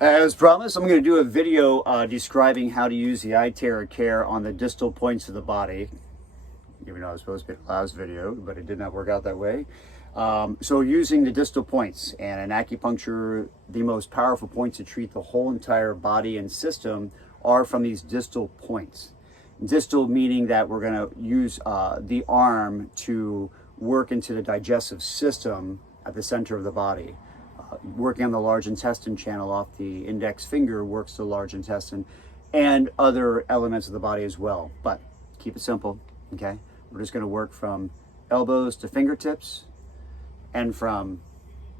As promised, I'm going to do a video describing how to use the eye terror care on the distal points of the body. Even though it was supposed to be the last video, but it did not work out that way. So using the distal points, and in acupuncture, the most powerful points to treat the whole entire body and system are from these distal points. Distal meaning that we're going to use the arm to work into the digestive system at the center of the body. Working on the large intestine channel off the index finger works the large intestine and other elements of the body as well. But keep it simple, okay? We're just going to work from elbows to fingertips and from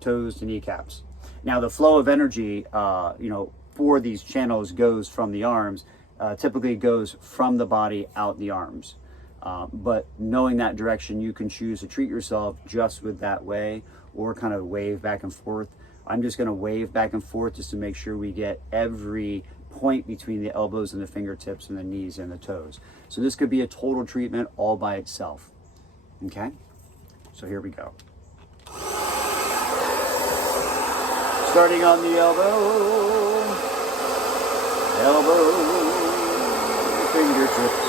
toes to kneecaps. Now the flow of energy, for these channels goes from the arms, typically goes from the body out the arms. But knowing that direction, you can choose to treat yourself just with that way or kind of wave back and forth. I'm just going to wave back and forth just to make sure we get every point between the elbows and the fingertips and the knees and the toes. So this could be a total treatment all by itself. Okay? So here we go. Starting on the elbow, fingertips, fingertips.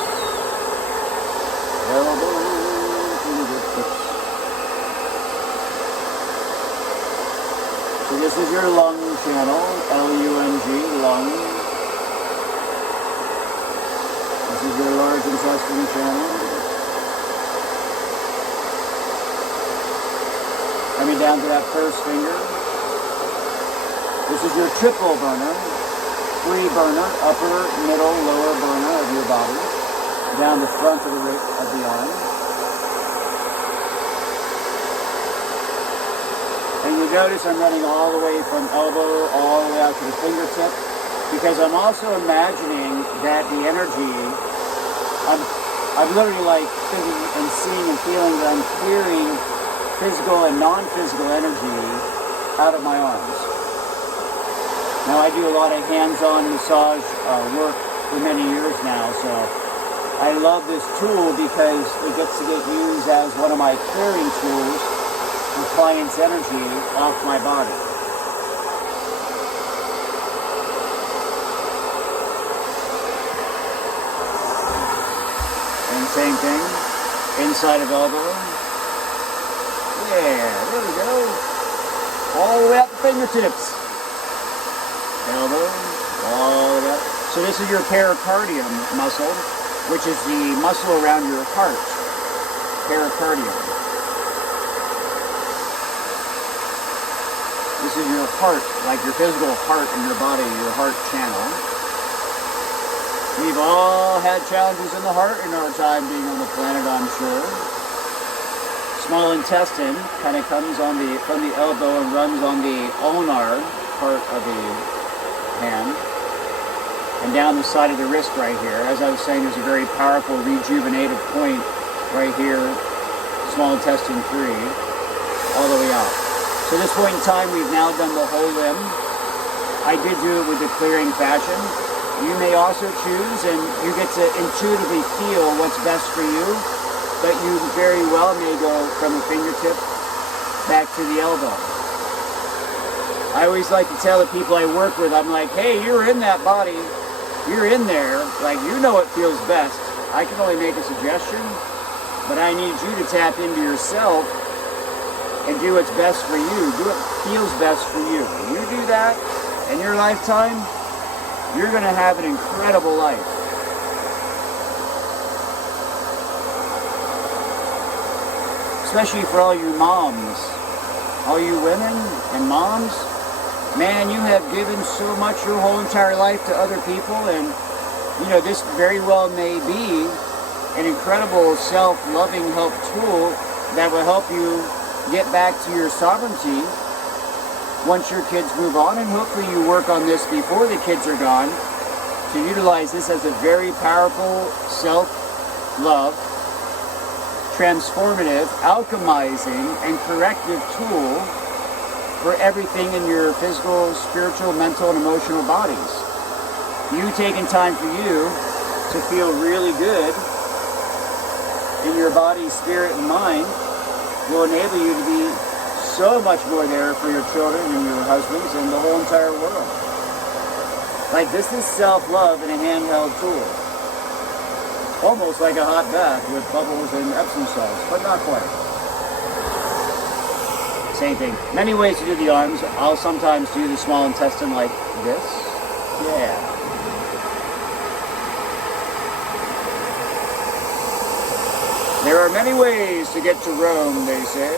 So this is your lung channel, L-U-N-G, lung. This is your large intestine channel. Coming down to that first finger. This is your triple burner, free burner, upper, middle, lower burner of your body, down the front of the arm. And you notice I'm running all the way from elbow all the way out to the fingertip, because I'm also imagining that the energy, I'm literally like thinking and seeing and feeling that I'm clearing physical and non-physical energy out of my arms. Now I do a lot of hands-on massage work for many years now, so I love this tool because it gets to get used as one of my clearing tools for clients' energy off my body. And same thing, inside of elbow. Yeah, there we go. All the way up the fingertips. Elbow, all the way up. So this is your pericardium muscle, which is the muscle around your heart. Pericardium. This is your heart, like your physical heart in your body, your heart channel. We've all had challenges in the heart in our time being on the planet, I'm sure. Small intestine kind of comes from the elbow and runs on the ulnar part of the hand. And down the side of the wrist right here. As I was saying, there's a very powerful rejuvenative point right here, small intestine 3, all the way out. So at this point in time, we've now done the whole limb. I did do it with the clearing fashion. You may also choose, and you get to intuitively feel what's best for you, but you very well may go from the fingertip back to the elbow. I always like to tell the people I work with, I'm like, hey, you're in that body. You're in there. Like, you know what feels best. I can only make a suggestion, but I need you to tap into yourself and do what's best for you. Do what feels best for you. You do that in your lifetime, you're going to have an incredible life. Especially for all you moms, all you women and moms. Man, you have given so much your whole entire life to other people, and this very well may be an incredible self-loving help tool that will help you get back to your sovereignty once your kids move on, and hopefully you work on this before the kids are gone to utilize this as a very powerful self-love, transformative, alchemizing, and corrective tool for everything in your physical, spiritual, mental, and emotional bodies. You taking time for you to feel really good in your body, spirit, and mind will enable you to be so much more there for your children and your husbands and the whole entire world. Like, this is self-love in a handheld tool. Almost like a hot bath with bubbles and Epsom salts, but not quite. Same thing. Many ways to do the arms. I'll sometimes do the small intestine like this. Yeah. There are many ways to get to Rome, they say.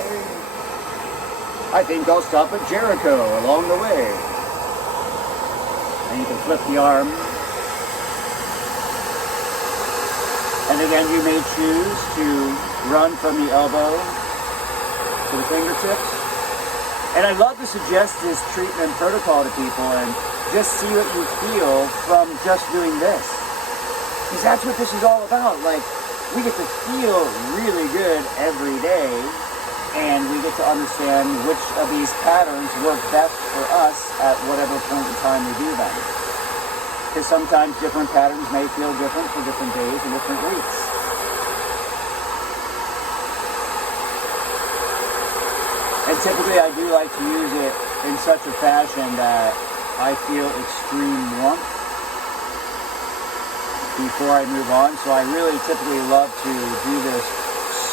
I think I'll stop at Jericho along the way. And you can flip the arm. And again, you may choose to run from the elbow to the fingertips. And I love to suggest this treatment protocol to people and just see what you feel from just doing this. Because that's what this is all about. Like, we get to feel really good every day, and we get to understand which of these patterns work best for us at whatever point in time we do them. Because sometimes different patterns may feel different for different days and different weeks. And typically I do like to use it in such a fashion that I feel extreme warmth before I move on. So I really typically love to do this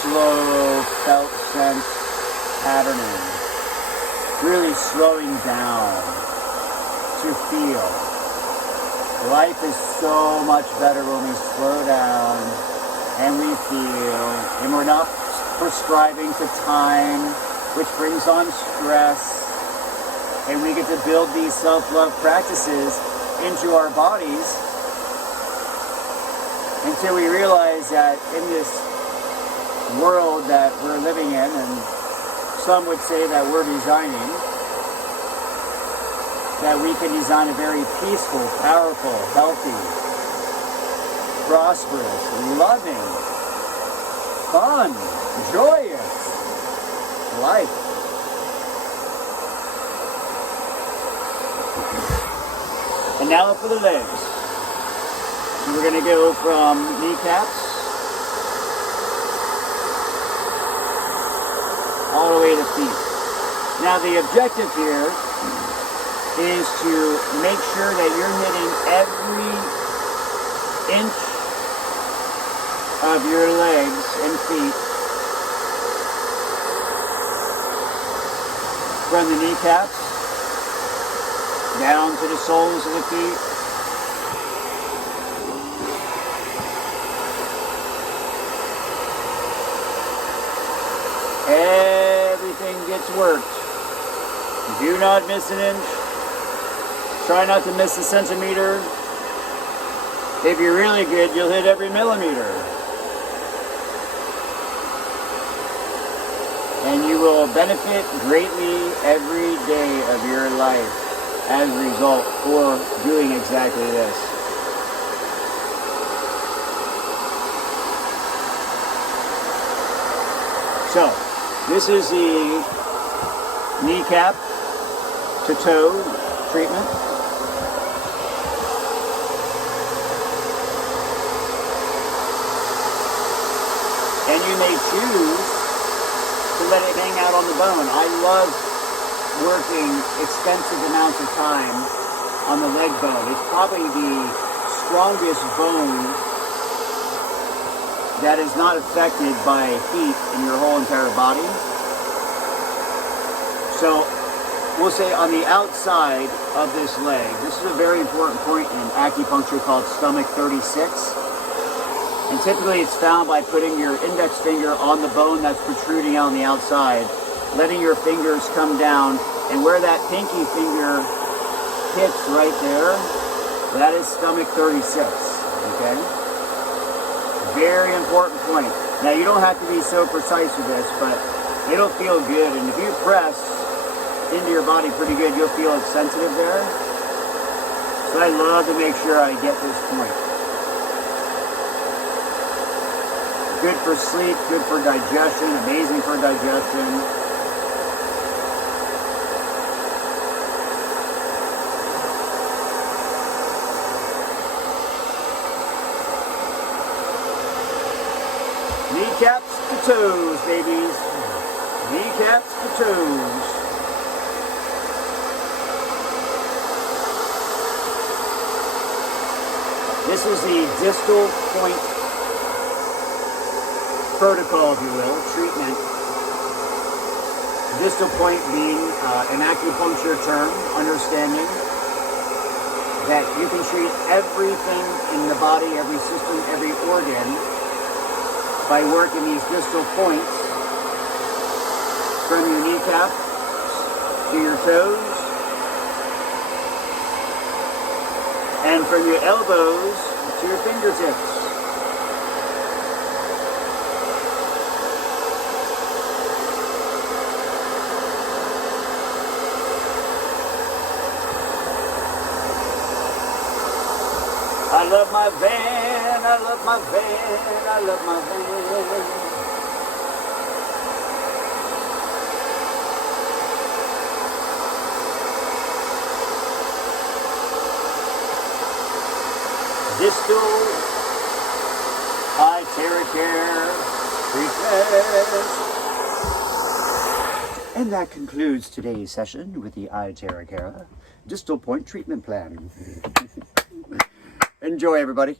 slow felt sense patterning. Really slowing down to feel. Life is so much better when we slow down and we feel, and we're not prescribing to time, which brings on stress, and we get to build these self-love practices into our bodies until we realize that in this world that we're living in, and some would say that we're designing, that we can design a very peaceful, powerful, healthy, prosperous, loving, fun, joyous life. And now for the legs. So we're going to go from kneecaps all the way to feet. Now the objective here is to make sure that you're hitting every inch of your legs and feet from the kneecaps down to the soles of the feet. Everything gets worked. Do not miss an inch. Try not to miss a centimeter. If you're really good, you'll hit every millimeter. And you will benefit greatly every day of your life as a result for doing exactly this. So, this is the kneecap to toe treatment. And you may choose to let it hang out on the bone. I love working extensive amounts of time on the leg bone. It's probably the strongest bone that is not affected by heat in your whole entire body. So we'll say on the outside of this leg, this is a very important point in acupuncture called stomach 36. And typically it's found by putting your index finger on the bone that's protruding out on the outside, letting your fingers come down, and where that pinky finger hits right there, that is stomach 36, okay? Very important point. Now you don't have to be so precise with this, but it'll feel good, and if you press into your body pretty good, you'll feel it's sensitive there. So I love to make sure I get this point. Good for sleep, good for digestion, amazing for digestion. Kneecaps to toes, babies. Kneecaps to toes. This is the distal point protocol, if you will, treatment. Distal point being an acupuncture term, understanding that you can treat everything in the body, every system, every organ by working these distal points from your kneecap to your toes and from your elbows to your fingertips. I love my van, I love my van, I love my van. Distal Care treatment. And that concludes today's session with the Care Distal Point Treatment Plan. Enjoy, everybody.